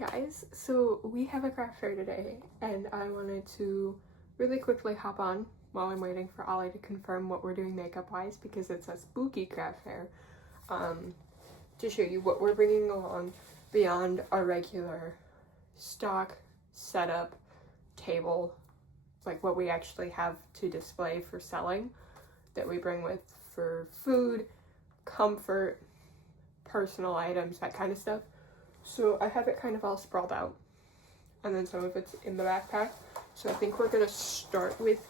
guys, so we have a craft fair today and I wanted to really quickly hop on while I'm waiting for Ollie to confirm what we're doing makeup wise because it's a spooky craft fair, to show you what we're bringing along beyond our regular stock setup table, like what we actually have to display for selling that we bring with for food, comfort, personal items, that kind of stuff. So I have it kind of all sprawled out, and then some of it's in the backpack. So I think we're gonna start with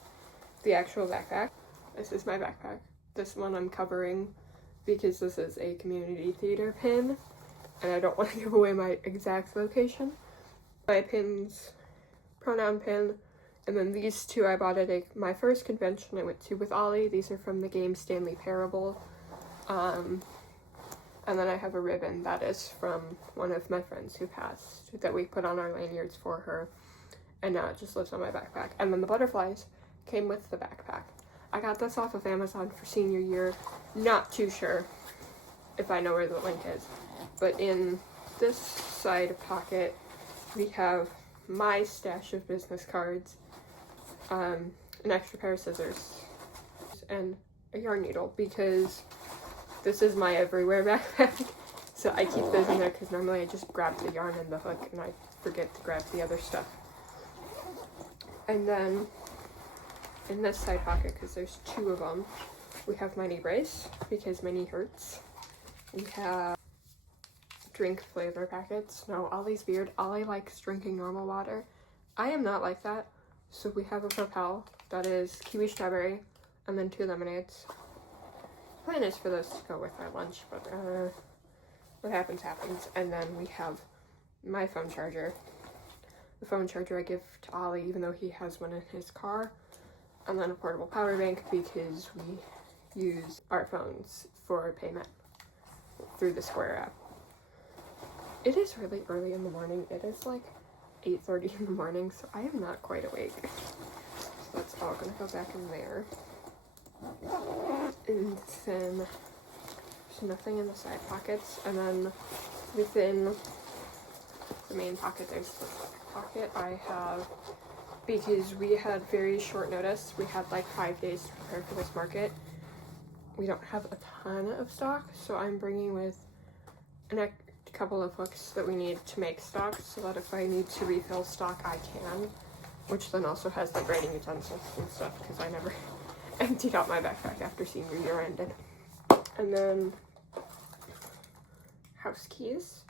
the actual backpack. This is my backpack. This one I'm covering because this is a community theater pin, and I don't want to give away my exact location. My pins, pronoun pin, and then these two I bought at my first convention I went to with Ollie. These are from the game Stanley Parable. And then I have a ribbon that is from one of my friends who passed that we put on our lanyards for her, and now it just lives on my backpack. And then the butterflies came with the backpack. I got this off of Amazon for senior year. Not too sure if I know where the link is, but in this side pocket we have my stash of business cards, an extra pair of scissors, and a yarn needle because this is my everywhere backpack, so I keep those in there because normally I just grab the yarn and the hook and I forget to grab the other stuff. And then in this side pocket, because there's two of them, we have my knee brace because my knee hurts. We have drink flavor packets. No, Ollie's weird. Ollie likes drinking normal water. I am not like that. So we have a Propel that is kiwi strawberry, and then 2 lemonades. Plan is for those to go with our lunch, but what happens happens. And then we have my phone charger. The phone charger I give to Ollie even though he has one in his car, and then a portable power bank because we use our phones for payment through the Square app. It is really early in the morning. It is like 8:30 in the morning, so I am not quite awake. So that's all gonna go back in there. And then there's nothing in the side pockets, and then within the main pocket there's the pocket I have, because we had very short notice. We had like 5 days to prepare for this market. We don't have a ton of stock, so I'm bringing with a couple of hooks that we need to make stock so that if I need to refill stock I can, which then also has like writing utensils and stuff because I never emptied out my backpack after senior year ended. And then house keys.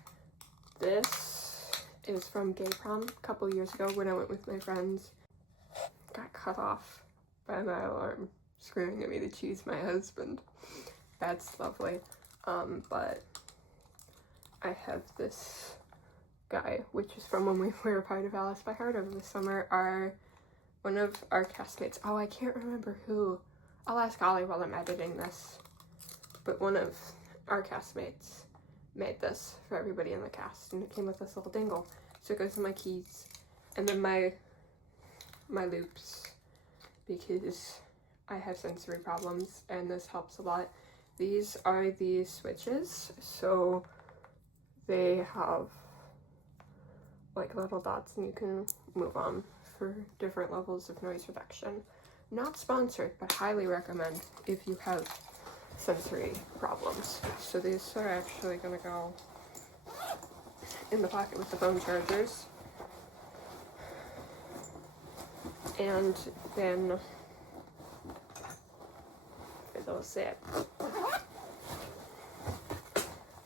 This is from Gay Prom a couple years ago when I went with my friends. Got cut off by my alarm screaming at me to choose my husband. That's lovely. But I have this guy, which is from when we were a part of Alice by Heart over the summer. One of our castmates, oh, I can't remember who. I'll ask Ollie while I'm editing this. But one of our castmates made this for everybody in the cast, and it came with this little dingle. So it goes in my keys, and then my loops, because I have sensory problems, and this helps a lot. These are the switches, so they have like little dots, and you can move on for different levels of noise reduction. Not sponsored, but highly recommend if you have sensory problems. So these are actually gonna go in the pocket with the phone chargers. And then it'll sit.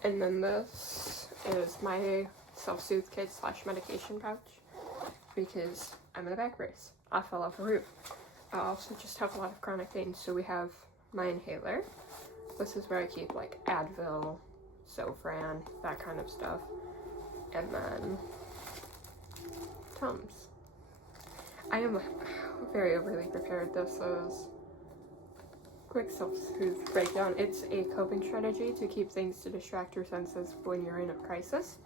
And then this is my self-soothe kit / medication pouch because I'm in a back brace. I fell off a roof. I also just have a lot of chronic pain, so we have my inhaler. This is where I keep like Advil, Zofran, that kind of stuff. And then Tums. I am very overly prepared. This is quick self-soothe breakdown. It's a coping strategy to keep things to distract your senses when you're in a crisis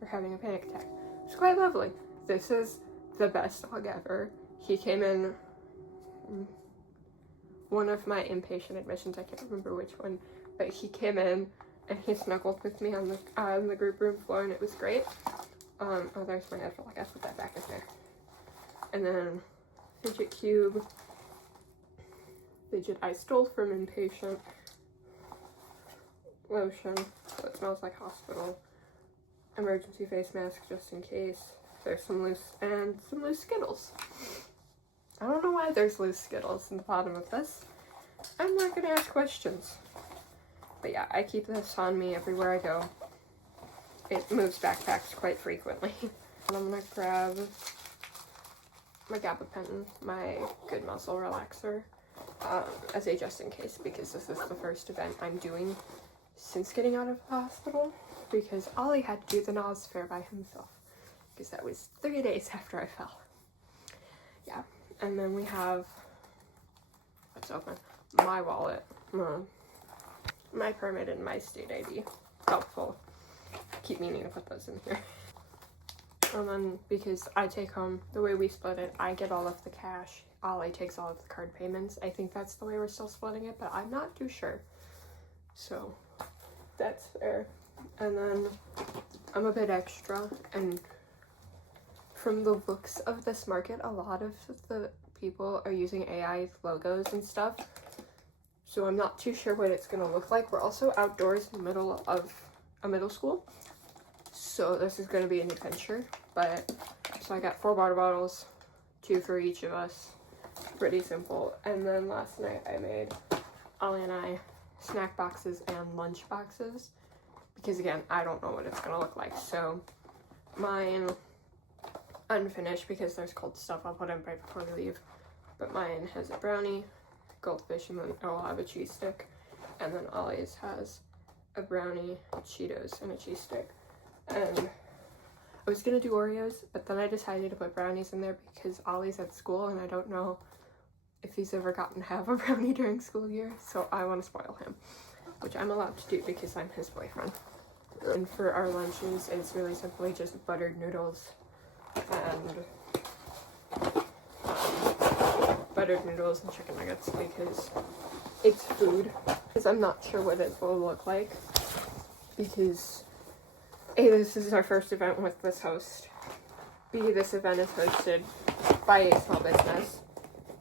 or having a panic attack. It's quite lovely. This is the best dog ever. He came in one of my inpatient admissions, I can't remember which one, but he came in and he snuggled with me on the group room floor, and it was great. Oh, there's my headphone. I put that back in there. And then fidget cube. Fidget I stole from Impatient. Lotion, so it smells like hospital. Emergency face mask just in case. There's some loose Skittles. I don't know why there's loose Skittles in the bottom of this. I'm not gonna ask questions. But yeah, I keep this on me everywhere I go. It moves backpacks quite frequently. And I'm gonna grab my gabapentin, my good muscle relaxer, as a just in case, because this is the first event I'm doing since getting out of the hospital, because Ollie had to do the Nas Fair by himself, because that was 3 days after I fell. Yeah, and then we have, let's open, my wallet, my permit and my state ID. Helpful. Keep meaning to put those in here. And then, because I take home, the way we split it, I get all of the cash, Ollie takes all of the card payments. I think that's the way we're still splitting it, but I'm not too sure. So, that's fair. And then, I'm a bit extra, and from the looks of this market, a lot of the people are using AI logos and stuff. So I'm not too sure what it's gonna look like. We're also outdoors in the middle of a middle school. So this is gonna be an adventure. But, so I got 4 water bottles, 2 for each of us. Pretty simple. And then last night I made, Ollie and I, snack boxes and lunch boxes. Because again, I don't know what it's gonna look like. So mine, unfinished because there's cold stuff I'll put in right before we leave. But mine has a brownie, goldfish, and then I'll have a cheese stick. And then Ollie's has a brownie, Cheetos, and a cheese stick. And I was gonna do Oreos, but then I decided to put brownies in there because Ollie's at school and I don't know if he's ever gotten to have a brownie during school year, so I want to spoil him, which I'm allowed to do because I'm his boyfriend. And for our lunches, it's really simply just buttered noodles and buttered noodles and chicken nuggets because it's food. Because I'm not sure what it will look like, because A, this is our first event with this host. B, this event is hosted by a small business.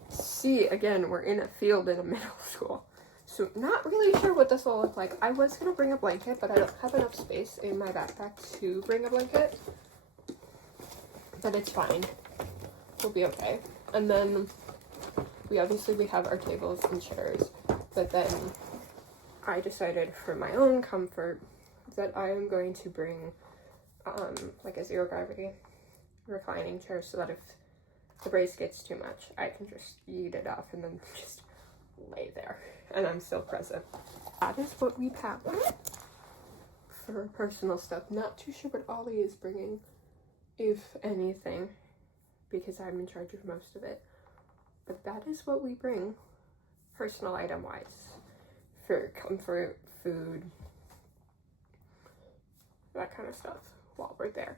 C, again, we're in a field in a middle school. So not really sure what this will look like. I was going to bring a blanket, but I don't have enough space in my backpack to bring a blanket. But it's fine. We'll be okay. And then we have our tables and chairs. But then I decided for my own comfort that I am going to bring like a zero gravity reclining chair so that if the brace gets too much, I can just eat it off and then just lay there and I'm still present. That is what we packed for personal stuff. Not too sure what Ollie is bringing, if anything, because I'm in charge of most of it. But that is what we bring, personal item wise, for comfort, food, that kind of stuff while we're there.